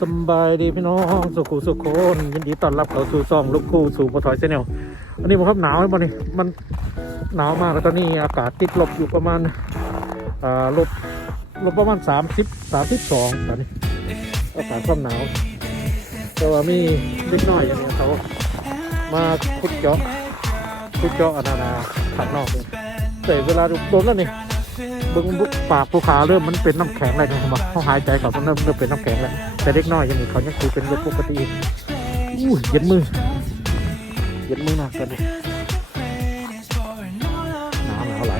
สบายดีพี่น้องสุขุสุขคนยินดีต้อนรับเข้าสู่ซองลูกคู่สู่ปทอยเซนเนลอันนี้ผมครับหนาวไหมบ่นี่มันหนาวมากแล้วตอนนี้อากาศติดลบอยู่ประมาณอ่าลบลบประมาณสามสิบสามสิบสองตอนนี้อากาศความหนาวแต่ว่ามีเล็กน้อยอย่างนี้เขามาขุดเจาะขุดเจาะอนานาข้างนอกเลยแต่เวลาโดนแล้วนี่ เบึงบุปากภูเขาเริ่มมันเป็นน้ำแข็งอะไรนะครับเขาหายใจเขาต้องเริ่มเริ่มเป็นน้ำแข็งแล้วแต่เล็กน้อยยังมีเขายังคุยเป็นเรื่องปกติอยู่อู้เย็นมือเย็นมือมากตอนนี้หนาวหนาวไหล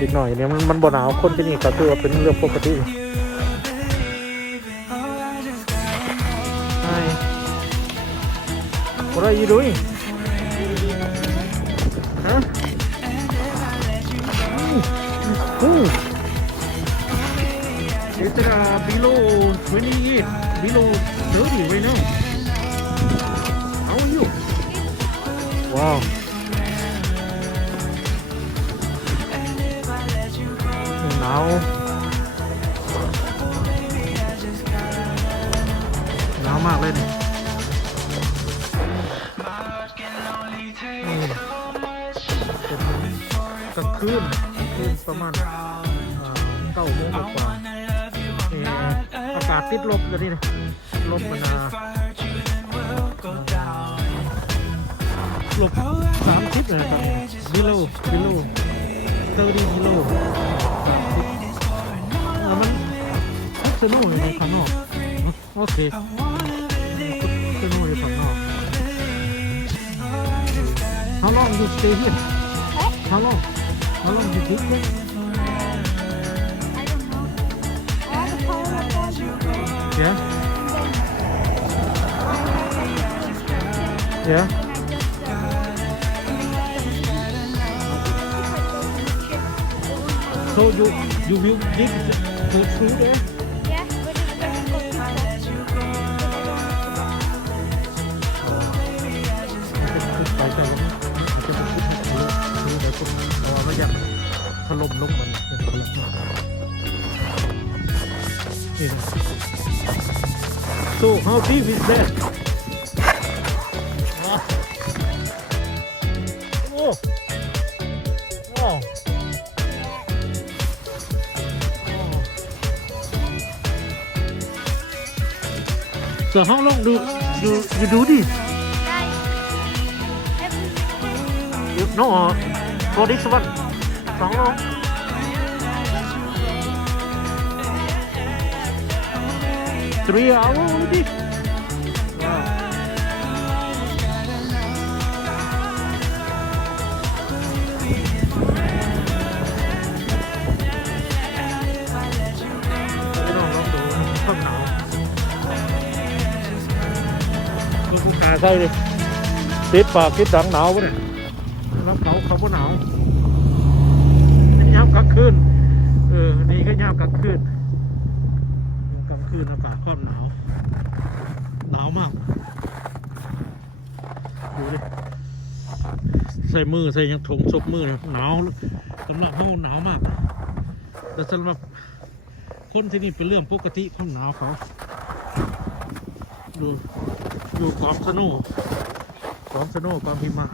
เด็กน้อยเนี่ยมันมันบ่หนาวคนที่นี่ก็ถือว่าเป็นเรื่องปกติ Hi What are you doing? Huh? Ooh. It's uh, below 28, below 30 right now. How are you? Wow. Now. Now มา ประมาณเก้าโมงกว่าอากาศติดลบเลยนี่นะลบมันาลบสามสิบเลยครับกิโลกิโลเตอร์ดีกิโลอ่ามันคุกสโน่อยู่ในข้างนอกโอเคคุกสโน่ในข้างนอก How long you stay here? How long? How long you live here? I don't know. All the power of God. Yeah. Yeah. So you you will dig the, the through there? รอไม่อยากถล่มลงมันเป็นถล่มมานี่นะ So how deep is that? Wow. Oh. Wow. Oh. So how long do you you do this? Guys, every You, no, uh, for this one. trắng không? Three hours already cũng cà sơi đi. Tiếp vào cái trận nậu với nè. Nó không không có nậu าบ่หนาวย่ามกลางคืนเออนี่ก็ยามกลางคืนกลางคืนอากาศค่อนหนาวหนาวมากดูดิใส่มือใส่ยังถงซบมือนะหนาวสำหรับเขาหนาวมากแต่สำหรับคนที่นี่เป็นเรื่องปกติของหนาวเขาดูดูกอมสโนว์กอมสโนว์กอมหิมะ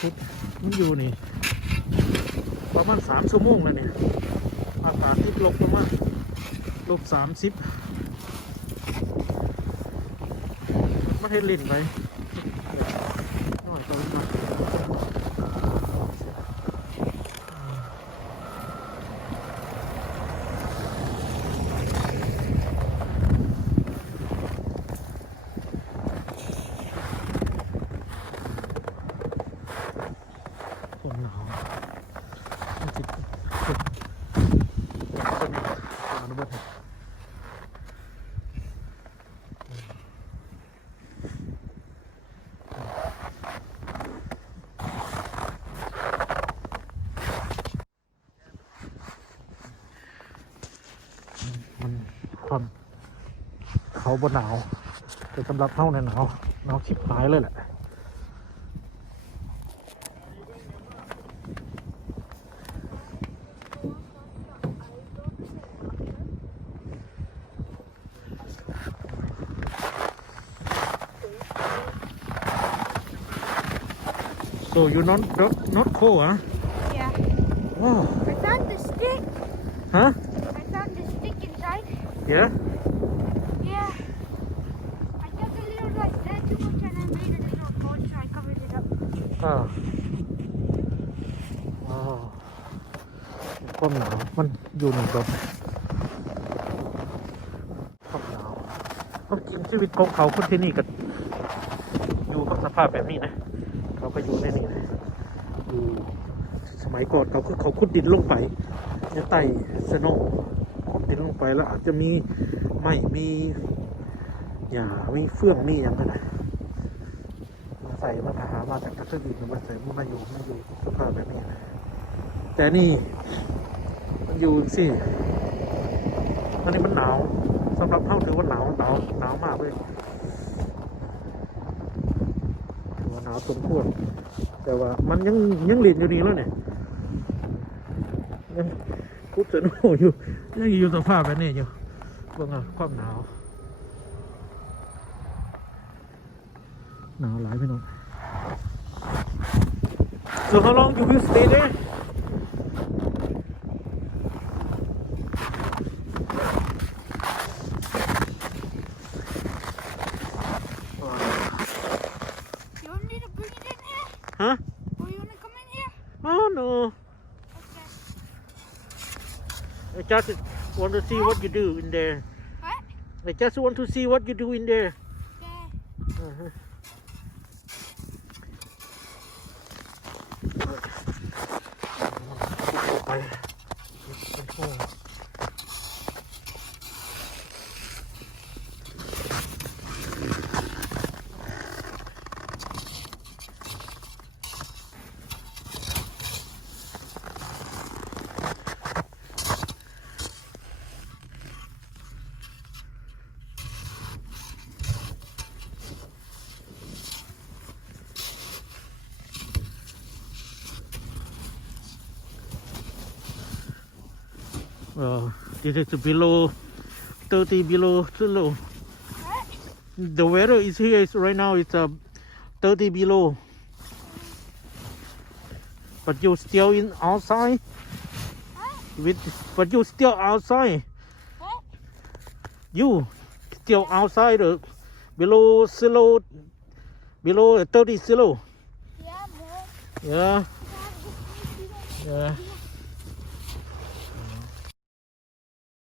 คุกมันอยู่นี่ ประมาณสามชั่วโมงแล้วเนี่ยอากาศที่ลบประมาณลบสามสิบมันเห็นลิ่นไปหน่อยก็มาผมหนาวมันติดผม นบมันความเขาบนหนาว แต่สำหรับเท่าในหนาวหนาวชิบหายเลยแหละ so you not not, not cold huh Yeah. wow I found the stick. huh I found the stick inside. yeah Yeah. I took a little like that too much and I made a little hole so I covered it up. อ่าว้าวความหนาวมันอยู่ในรถความหนาวความจริงชีวิตของเขาคนที่นี่ก็อยู่กับสภาพแบบนี้นะ เขาก็อยู่ในนี่นะอยู่สมัยก่อนเขาคือเขาขุดดินลงไปจะไต่สนว์ขุดดินลงไปแล้วอาจจะมีไม้มีหญ้ามีเฟื่องมีอย่างนั้นนะมาใส่มาหามาจากประเทศอื่นมาใส่มาอยู่มาอยู่สภาพแบบนี้นะแต่นี่มันอยู่สิอันนี้มันหนาวสำหรับเท่าถือว่าหนาวหนาวหนาวมากเลยถือว่าหนาวสมควรแต่ว่ามันยังยังเลีนอยู่นี่แล้วเนี่ยยังคุบเสนโออยู่ยังอยู่สภาพแบบนี้อยู่เบิ่งอะความหนาว หนาวหลายพี่น้อง So how long you will stay there? Just want to see what you do in there. What? I just want to see what you do in there. Okay. Uh-huh. ไ Well, is below 30 below zero. The weather is here is right now it's uh, 30 below. But you still in outside with but you still outside. You still outside the below zero below 30 zero. Yeah. Yeah. Yeah.